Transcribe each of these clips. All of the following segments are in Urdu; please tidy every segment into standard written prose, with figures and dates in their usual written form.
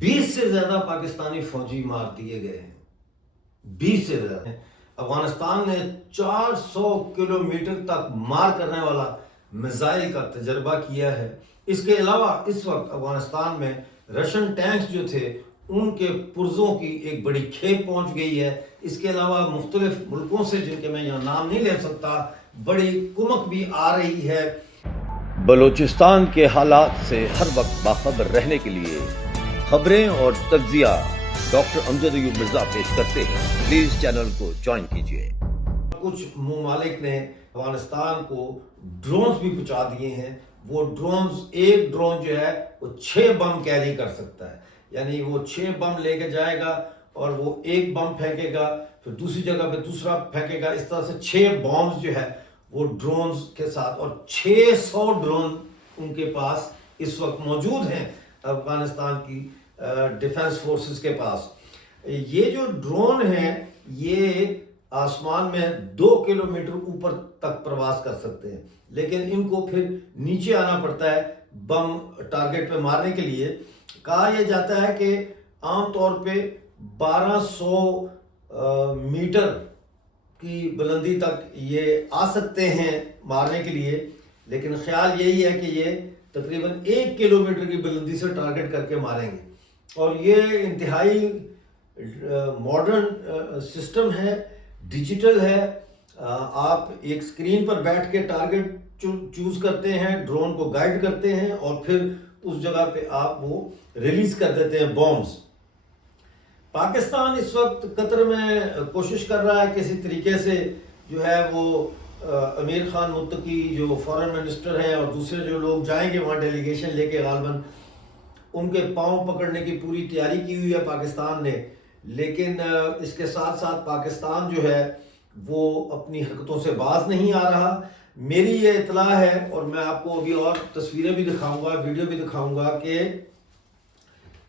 20 سے زیادہ پاکستانی فوجی مار دیے گئے ہیں، 20 سے زیادہ۔ افغانستان نے 400 کلومیٹر تک مار کرنے والا میزائل کا تجربہ کیا ہے۔ اس کے علاوہ اس وقت افغانستان میں رشین ٹینکس جو تھے ان کے پرزوں کی ایک بڑی کھیپ پہنچ گئی ہے۔ اس کے علاوہ مختلف ملکوں سے، جن کے میں یہاں نام نہیں لے سکتا، بڑی کمک بھی آ رہی ہے۔ بلوچستان کے حالات سے ہر وقت باخبر رہنے کے لیے خبریں اور تجزیہ ڈاکٹر امجد ایوب مرزا پیش کرتے ہیں۔ پلیز چینل کو جوائن کیجیے۔ کچھ ممالک نے افغانستان کو ڈرونز بھی پہنچا دیے ہیں۔ وہ ڈرونز، ایک ڈرون جو ہے وہ 6 بم کیری کر سکتا ہے، یعنی وہ 6 بم لے کے جائے گا اور وہ ایک بم پھینکے گا، پھر دوسری جگہ پہ دوسرا پھینکے گا۔ اس طرح سے 6 بمز جو ہے وہ ڈرونز کے ساتھ، اور 600 ڈرون ان کے پاس اس وقت موجود ہیں افغانستان کی ڈیفنس فورسز کے پاس۔ یہ جو ڈرون ہیں یہ آسمان میں 2 کلومیٹر اوپر تک پرواز کر سکتے ہیں، لیکن ان کو پھر نیچے آنا پڑتا ہے بم ٹارگٹ پہ مارنے کے لیے۔ کہا یہ جاتا ہے کہ عام طور پہ 1200 میٹر کی بلندی تک یہ آ سکتے ہیں مارنے کے لیے، لیکن خیال یہی ہے کہ یہ تقریباً 1 کلومیٹر کی بلندی سے ٹارگٹ کر کے ماریں گے۔ اور یہ انتہائی ماڈرن سسٹم ہے، ڈیجیٹل ہے۔ آپ ایک سکرین پر بیٹھ کے ٹارگٹ چوز کرتے ہیں، ڈرون کو گائیڈ کرتے ہیں اور پھر اس جگہ پہ آپ وہ ریلیز کر دیتے ہیں بمز۔ پاکستان اس وقت قطر میں کوشش کر رہا ہے کسی طریقے سے جو ہے وہ امیر خان متقی جو فارن منسٹر ہیں اور دوسرے جو لوگ جائیں گے وہاں ڈیلیگیشن لے کے، غالباً ان کے پاؤں پکڑنے کی پوری تیاری کی ہوئی ہے پاکستان نے، لیکن اس کے ساتھ ساتھ پاکستان جو ہے وہ اپنی حرکتوں سے باز نہیں آ رہا۔ میری یہ اطلاع ہے، اور میں آپ کو ابھی اور تصویریں بھی دکھاؤں گا، ویڈیو بھی دکھاؤں گا، کہ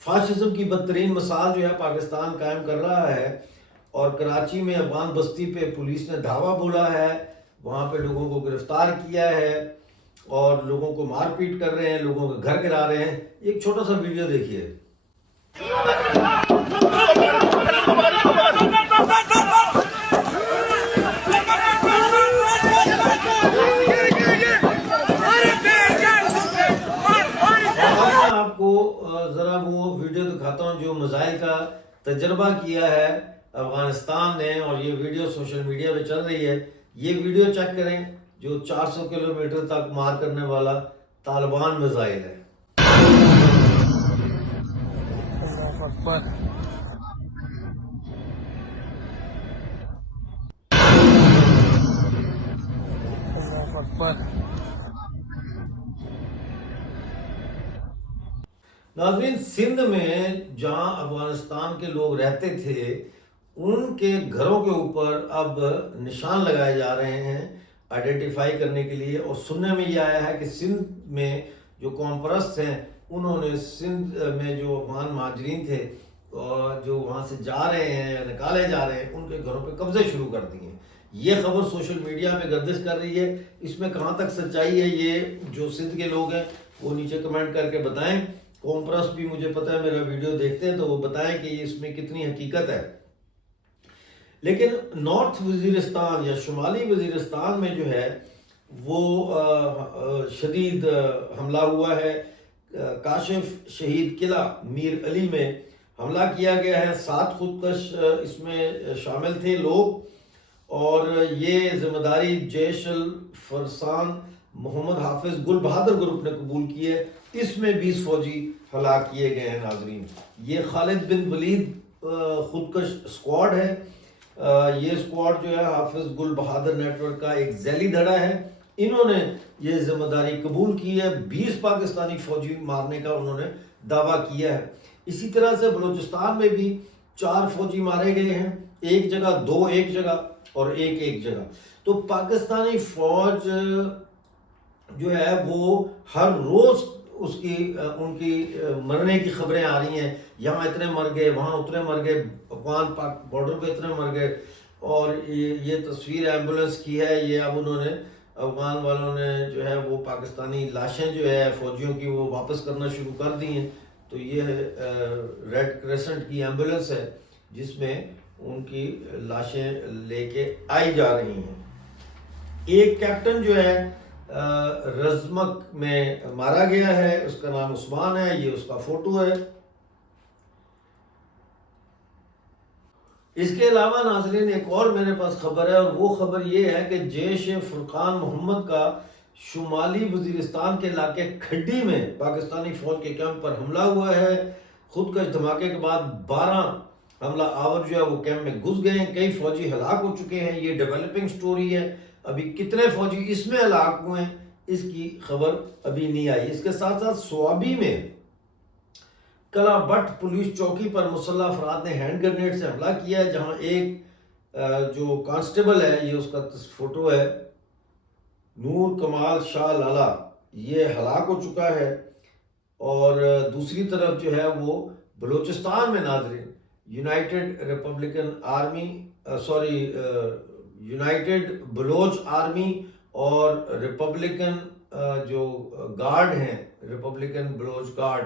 فاشزم کی بدترین مثال جو ہے پاکستان قائم کر رہا ہے، اور کراچی میں افغان بستی پہ پولیس نے دھاوا بولا ہے، وہاں پہ لوگوں کو گرفتار کیا ہے اور لوگوں کو مار پیٹ کر رہے ہیں، لوگوں کے گھر گرا رہے ہیں۔ ایک چھوٹا سا ویڈیو دیکھیے۔ آپ کو ذرا وہ ویڈیو دکھاتا ہوں جو میزائل کا تجربہ کیا ہے افغانستان نے، اور یہ ویڈیو سوشل میڈیا پہ چل رہی ہے۔ یہ ویڈیو چیک کریں جو 400 کلومیٹر تک مار کرنے والا طالبان میزائل ہے۔ ناظرین، سندھ میں جہاں افغانستان کے لوگ رہتے تھے ان کے گھروں کے اوپر اب نشان لگائے جا رہے ہیں آئیڈینٹیفائی کرنے کے لیے، اور سننے میں یہ آیا ہے کہ سندھ میں جو قوم پرست ہیں انہوں نے سندھ میں جو افغان مہاجرین تھے اور جو وہاں سے جا رہے ہیں یا نکالے جا رہے ہیں ان کے گھروں پہ قبضے شروع کر دیے ہیں۔ یہ خبر سوشل میڈیا پہ گردش کر رہی ہے، اس میں کہاں تک سچائی ہے یہ جو سندھ کے لوگ ہیں وہ نیچے کمنٹ کر کے بتائیں۔ قوم پرست بھی مجھے پتہ ہے میرا ویڈیو دیکھتے ہیں تو وہ بتائیں کہ اس میں کتنی حقیقت ہے۔ لیکن نارتھ وزیرستان یا شمالی وزیرستان میں جو ہے وہ شدید حملہ ہوا ہے۔ کاشف شہید قلعہ میر علی میں حملہ کیا گیا ہے، 7 خودکش اس میں شامل تھے لوگ، اور یہ ذمہ داری جیش الفرسان محمد حافظ گل بہادر گروپ نے قبول کی ہے۔ اس میں 20 فوجی ہلاک کیے گئے ہیں۔ ناظرین، یہ خالد بن ولید خودکش اسکواڈ ہے۔ یہ اسکواڈ جو ہے حافظ گل بہادر نیٹ ورک کا ایک ذیلی دھڑا ہے۔ انہوں نے یہ ذمہ داری قبول کی ہے، 20 پاکستانی فوجی مارنے کا انہوں نے دعویٰ کیا ہے۔ اسی طرح سے بلوچستان میں بھی 4 فوجی مارے گئے ہیں، ایک جگہ، 2 ایک جگہ اور ایک جگہ۔ تو پاکستانی فوج جو ہے وہ ہر روز ان کی مرنے کی خبریں آ رہی ہیں، یہاں اتنے مر گئے، وہاں اتنے مر گئے، افغان پاک بارڈر پہ اتنے مر گئے۔ اور یہ تصویر ایمبولنس کی ہے، یہ اب انہوں نے افغان والوں نے جو ہے وہ پاکستانی لاشیں جو ہے فوجیوں کی وہ واپس کرنا شروع کر دی ہیں۔ تو یہ ریڈ کریسنٹ کی ایمبولینس ہے جس میں ان کی لاشیں لے کے آئی جا رہی ہیں۔ ایک کیپٹن جو ہے رزمک میں مارا گیا ہے، اس کا نام عثمان ہے، یہ اس کا فوٹو ہے۔ اس کے علاوہ ناظرین ایک اور میرے پاس خبر ہے، اور وہ خبر یہ ہے کہ جیش فرقان محمد کا شمالی وزیرستان کے علاقے کھڈی میں پاکستانی فوج کے کیمپ پر حملہ ہوا ہے۔ خودکش دھماکے کے بعد 12 حملہ آور جو ہے وہ کیمپ میں گھس گئے ہیں، کئی فوجی ہلاک ہو چکے ہیں۔ یہ ڈیولپنگ سٹوری ہے، ابھی کتنے فوجی اس میں ہلاک ہوئے ہیں اس کی خبر ابھی نہیں آئی۔ اس کے ساتھ ساتھ سوابی میں کلا بٹ پولیس چوکی پر مسلح افراد نے ہینڈ گرنیڈ سے حملہ کیا ہے، جہاں ایک جو کانسٹیبل ہے، یہ اس کا فوٹو ہے، نور کمال شاہ لالا، یہ ہلاک ہو چکا ہے۔ اور دوسری طرف جو ہے وہ بلوچستان میں ناظرین یونائٹڈ بلوچ آرمی اور ریپبلکن جو گارڈ ہیں، ریپبلکن بلوچ گارڈ،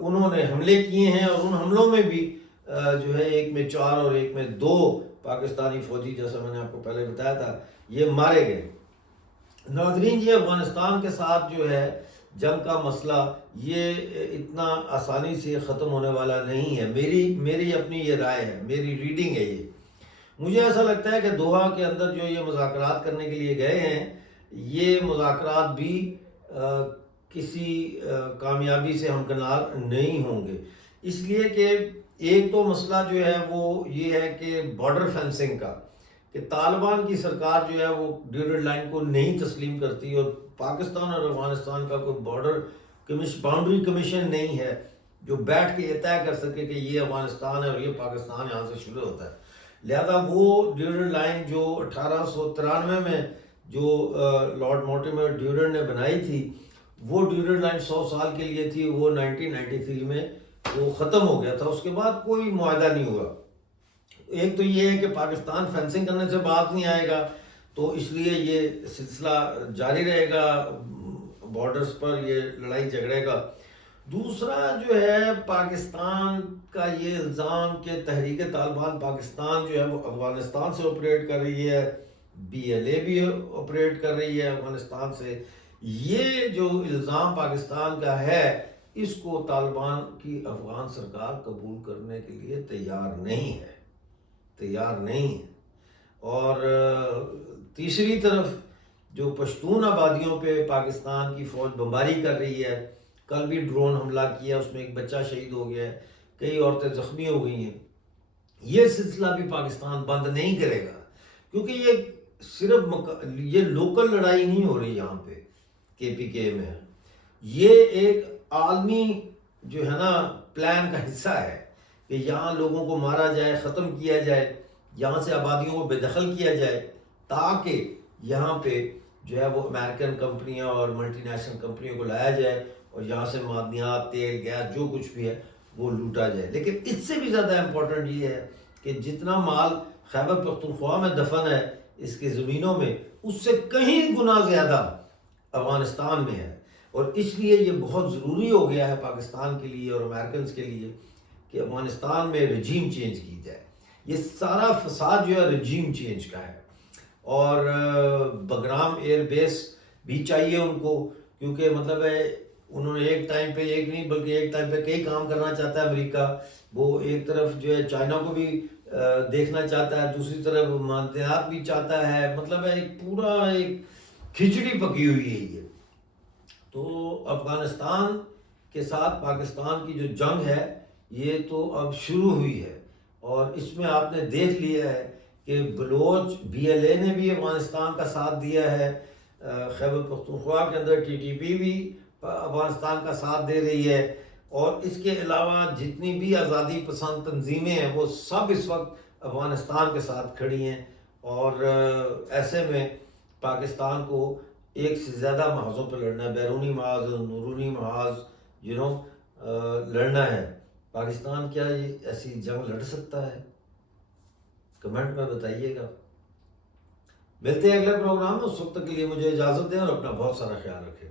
انہوں نے حملے کیے ہیں، اور ان حملوں میں بھی جو ہے ایک میں 4 اور ایک میں 2 پاکستانی فوجی، جیسا میں نے آپ کو پہلے بتایا تھا، یہ مارے گئے۔ ناظرین یہ افغانستان کے ساتھ جو ہے جنگ کا مسئلہ یہ اتنا آسانی سے ختم ہونے والا نہیں ہے۔ میری اپنی یہ رائے ہے، میری ریڈنگ ہے یہ۔ مجھے ایسا لگتا ہے کہ دوحہ کے اندر جو یہ مذاکرات کرنے کے لیے گئے ہیں، یہ مذاکرات بھی کسی کامیابی سے ہمکنار نہیں ہوں گے، اس لیے کہ ایک تو مسئلہ جو ہے وہ یہ ہے کہ بارڈر فینسنگ کا، کہ طالبان کی سرکار جو ہے وہ ڈیورنڈ لائن کو نہیں تسلیم کرتی، اور پاکستان اور افغانستان کا کوئی باؤنڈری کمیشن نہیں ہے جو بیٹھ کے یہ طے کر سکے کہ یہ افغانستان ہے اور یہ پاکستان یہاں سے شروع ہوتا ہے۔ لہذا وہ ڈیورنڈ لائن جو 1893 میں جو لارڈ مورٹیمر ڈیورنڈ نے بنائی تھی، وہ ڈیورنڈ لائن 100 سال کے لیے تھی، وہ 1993 میں وہ ختم ہو گیا تھا، اس کے بعد کوئی معاہدہ نہیں ہوا۔ ایک تو یہ ہے کہ پاکستان فینسنگ کرنے سے باز نہیں آئے گا، تو اس لیے یہ سلسلہ جاری رہے گا، بارڈرز پر یہ لڑائی جھگڑے گا۔ دوسرا جو ہے پاکستان کا یہ الزام کہ تحریک طالبان پاکستان جو ہے وہ افغانستان سے آپریٹ کر رہی ہے، BLA بھی آپریٹ کر رہی ہے افغانستان سے، یہ جو الزام پاکستان کا ہے اس کو طالبان کی افغان سرکار قبول کرنے کے لیے تیار نہیں ہے۔ اور تیسری طرف جو پشتون آبادیوں پہ پاکستان کی فوج بمباری کر رہی ہے، کل بھی ڈرون حملہ کیا، اس میں ایک بچہ شہید ہو گیا ہے، کئی عورتیں زخمی ہو گئی ہیں، یہ سلسلہ بھی پاکستان بند نہیں کرے گا، کیونکہ یہ صرف یہ لوکل لڑائی نہیں ہو رہی یہاں پہ KPK میں، یہ ایک عالمی جو ہے نا پلان کا حصہ ہے کہ یہاں لوگوں کو مارا جائے، ختم کیا جائے، یہاں سے آبادیوں کو بے دخل کیا جائے، تاکہ یہاں پہ جو ہے وہ امریکن کمپنیاں اور ملٹی نیشنل کمپنیوں کو لایا جائے اور یہاں سے معدنیات، تیل، گیس، جو کچھ بھی ہے وہ لوٹا جائے۔ لیکن اس سے بھی زیادہ امپورٹنٹ یہ ہے کہ جتنا مال خیبر پختونخوا میں دفن ہے اس کے زمینوں میں، اس سے کہیں گنا زیادہ افغانستان میں ہے، اور اس لیے یہ بہت ضروری ہو گیا ہے پاکستان کے لیے اور امریکنز کے لیے کہ افغانستان میں رجیم چینج کی جائے۔ یہ سارا فساد جو ہے رجیم چینج کا ہے، اور بگرام ایئر بیس بھی چاہیے ان کو، کیونکہ مطلب ہے انہوں نے ایک ٹائم پہ ایک نہیں بلکہ ایک ٹائم پہ کئی کام کرنا چاہتا ہے امریکہ، وہ ایک طرف جو ہے چائنا کو بھی دیکھنا چاہتا ہے، دوسری طرف معدنیات بھی چاہتا ہے، مطلب ہے ایک پورا ایک کھچڑی پکی ہوئی ہے یہ۔ تو افغانستان کے ساتھ پاکستان کی جو جنگ ہے یہ تو اب شروع ہوئی ہے، اور اس میں آپ نے دیکھ لیا ہے کہ بلوچ BLA نے بھی افغانستان کا ساتھ دیا ہے، خیبر پختونخوا کے اندر TTP بھی افغانستان کا ساتھ دے رہی ہے، اور اس کے علاوہ جتنی بھی آزادی پسند تنظیمیں ہیں وہ سب اس وقت افغانستان کے ساتھ کھڑی ہیں، اور ایسے میں پاکستان کو ایک سے زیادہ محاذوں پہ لڑنا ہے، بیرونی محاذ، اندرونی محاذ لڑنا ہے۔ پاکستان کیا یہ ایسی جنگ لڑ سکتا ہے؟ کمنٹ میں بتائیے گا۔ ملتے ہیں اگلے پروگرام میں، اس وقت کے لیے مجھے اجازت دیں اور اپنا بہت سارا خیال رکھیں۔